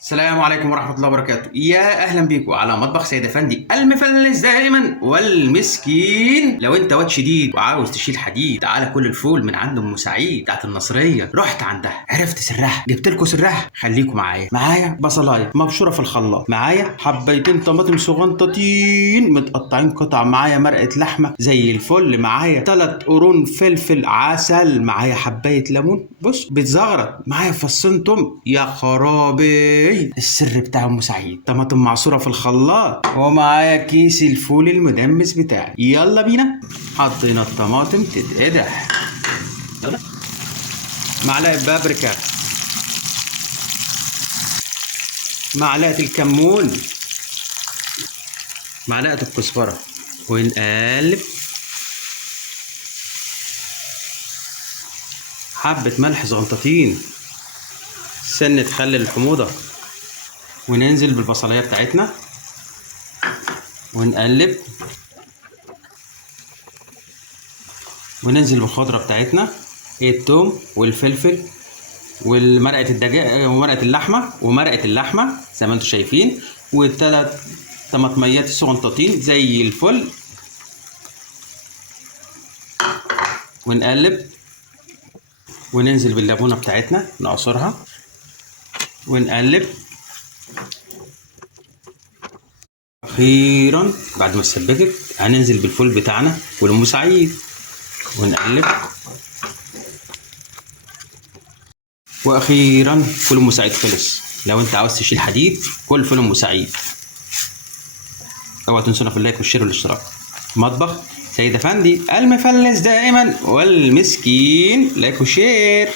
السلام عليكم ورحمة الله وبركاته. يا أهلا بيكم على مطبخ سيد أفندي المفلس دائما والمسكين. لو أنت واد شديد وعاوز تشيل حديد، تعالى كل الفول من عند أم سعيد بتاعت النصرية. رحت عندها عرفت سرها، جبت لكم سرها. خليكم معايا بصلاية مبشورة في الخلاط، معايا حبيتين طماطم صغنطتين متقطعين قطع، معايا مرقة لحمة زي الفل، معايا 3 قرون فلفل عسل، معايا حباية ليمون بص بتزغرط، معايا فصين توم. يا خرابي، السر بتاع ام سعيد طماطم معصوره في الخلاط، ومعايا كيس الفول المدمس بتاعي. يلا بينا. حطينا الطماطم تتقدح، معلقه بابريكا، معلقه الكمون، معلقه الكزبره، ونقلب. حبه ملح صغنطتين، سنه خل الحموضه، وننزل بالبصليه بتاعتنا ونقلب، وننزل بالخضره بتاعتنا، التوم والفلفل ومرقه الدجاج ومرقه اللحمه زي ما انتم شايفين، والثلاث طماطميات الصغنطاطين زي الفل، ونقلب، وننزل بالليمونه بتاعتنا نعصرها ونقلب. اخيرا بعد ما اتسبكت هننزل بالفول بتاعنا والام سعيد ونقلب. واخيرا فول ام سعيد خلص. لو انت عاوز تشيل حديد كل فول ام سعيد. اوعى تنسونا في اللايك والشير والاشتراك. مطبخ سيد افندي المفلس دائما والمسكين. لايك وشير.